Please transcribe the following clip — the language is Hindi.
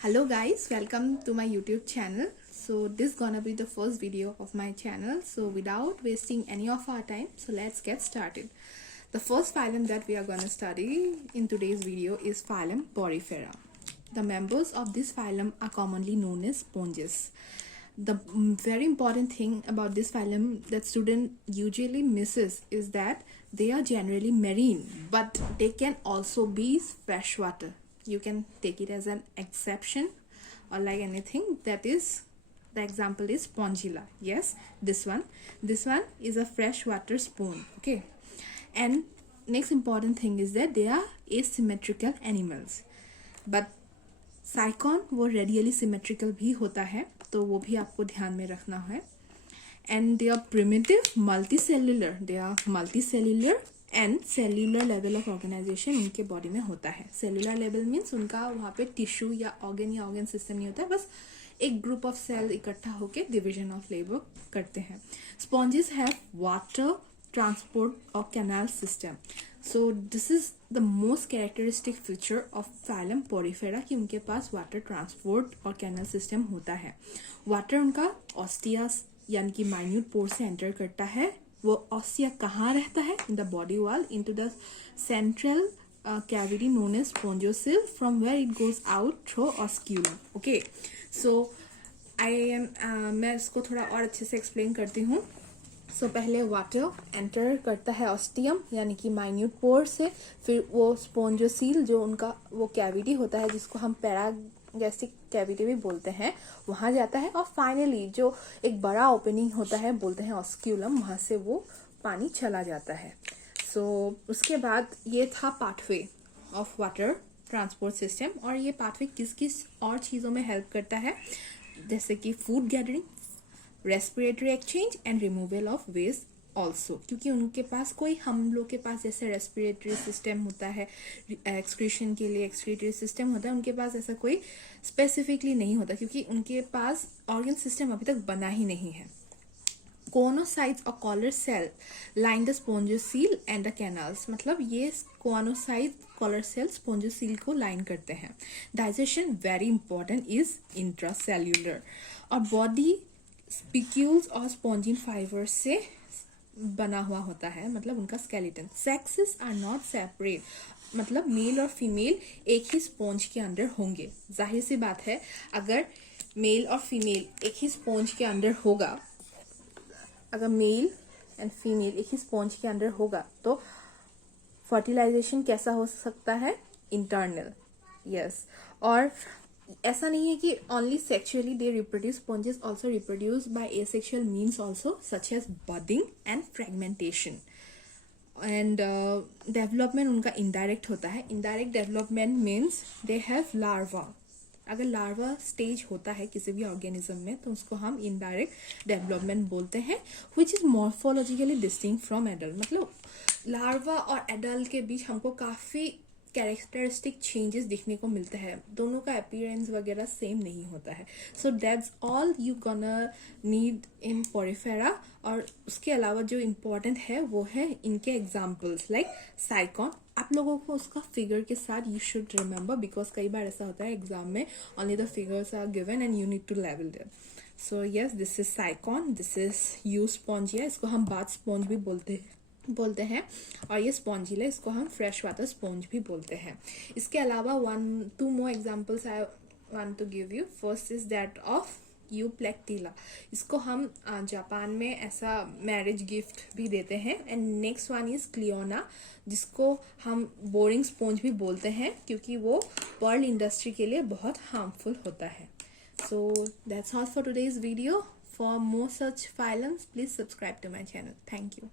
Hello guys, welcome to my YouTube channel. So this gonna be the first video of my channel. So without wasting any of our time, so let's get started. The first phylum that we are gonna study in today's video is phylum Porifera. The members of this phylum are commonly known as sponges. The very important thing about this phylum that student usually misses is that they are generally marine, but they can also be freshwater. You can take it as an exception or like anything. That is, the example is Spongilla. Yes, this one is a freshwater sponge. Okay, and next important thing is that they are asymmetrical animals, but साइकॉन वो रेडियली सिमेट्रिकल भी होता है, तो वो भी आपको ध्यान में रखना है. And they are primitive multi cellular and cellular level of organization उनके बॉडी में होता है. सेल्यूलर लेवल मीन्स उनका वहाँ पे टिश्यू या ऑर्गन सिस्टम नहीं होता है, बस एक ग्रुप ऑफ सेल इकट्ठा होकर डिविजन ऑफ लेबर करते हैं. स्पॉन्जेस हैव वाटर ट्रांसपोर्ट और canal system. So this is the most characteristic feature of phylum Porifera कि उनके पास वाटर ट्रांसपोर्ट और कैनल सिस्टम होता है. वाटर उनका ऑस्टिया यानी कि माइन्यूट पोर से एंटर करता है. वो ऑस्टिया कहाँ रहता है? In the body wall into the central cavity known as spongocoel from where it goes out through osculum. Okay, so मैं इसको थोड़ा और अच्छे से एक्सप्लेन करती हूँ. सो पहले वाटर एंटर करता है ऑस्टियम यानी कि माइन्यूट पोर से, फिर वो स्पोंजियोसील जो उनका वो कैविटी होता है जिसको हम पैरागैस्ट्रिक कैविटी भी बोलते हैं, वहाँ जाता है. और फाइनली जो एक बड़ा ओपनिंग होता है बोलते हैं ऑस्क्यूलम, वहाँ से वो पानी चला जाता है. सो उसके बाद ये था pathway of water transport system. और ये पाथवे किस किस और चीज़ों में हेल्प करता है, जैसे कि food gathering, respiratory exchange and removal of waste also. क्योंकि उनके पास कोई हम लोग के पास जैसे रेस्पिरेटरी सिस्टम होता है, एक्सक्रीशन के लिए एक्सक्रीटरी सिस्टम होता है, उनके पास ऐसा कोई स्पेसिफिकली नहीं होता क्योंकि उनके पास ऑर्गन सिस्टम अभी तक बना ही नहीं है. कोनोसाइट्स और collar cell line the spongocoel and the canals. मतलब ये कोनोसाइट कॉलर सेल स्पोंजियोसील को लाइन करते हैं. Digestion very important is intracellular. और बॉडी स्पिक्यूल्स और स्पॉन्जिन फाइबर से बना हुआ होता है, मतलब उनका skeleton. Sexes are not separate, मतलब मेल और फीमेल एक ही स्पॉन्ज के अंदर होंगे. जाहिर सी बात है, अगर मेल और फीमेल एक ही स्पॉन्ज के अंदर होगा, अगर मेल एंड फीमेल एक ही स्पॉन्ज के अंदर होगा तो फर्टिलाइजेशन कैसा हो सकता है? इंटरनल. यस. और ऐसा नहीं है कि only sexually they reproduce. Sponges also reproduce by asexual means also, such as budding and fragmentation. And development उनका इनडायरेक्ट होता है. Indirect development means they have larva. अगर लार्वा स्टेज होता है किसी भी ऑर्गेनिज्म में तो उसको हम इनडायरेक्ट डेवलपमेंट बोलते हैं, which is morphologically distinct from adult. मतलब लार्वा और एडल्ट के बीच हमको काफ़ी कैरेक्टरिस्टिक चेंजेस दिखने को मिलते हैं. दोनों का अपीयरेंस वगैरह सेम नहीं होता है. So that's all you gonna need in Porifera. और उसके अलावा जो इम्पोर्टेंट है वो है इनके एग्जाम्पल्स लाइक साइकॉन. आप लोगों को उसका फिगर के साथ यू शुड रिमेंबर, बिकॉज कई बार ऐसा होता है एग्जाम में only the figures are given and you need to लेवल them. So yes, this is sycon, this is euspongia, इसको हम बाथ स्पॉन्ज भी बोलते हैं. और ये स्पॉन्जिला, इसको हम फ्रेश वाटर स्पॉन्ज भी बोलते हैं. इसके अलावा 1-2 more examples I want to give you. First is that of euplectella. इसको हम जापान में ऐसा मैरिज गिफ्ट भी देते हैं. And next one is Cliona, जिसको हम बोरिंग स्पॉन्ज भी बोलते हैं क्योंकि वो पर्ल इंडस्ट्री के लिए बहुत हार्मफुल होता है. So that's all for today's video. For more such phylums, please subscribe to my channel. Thank you.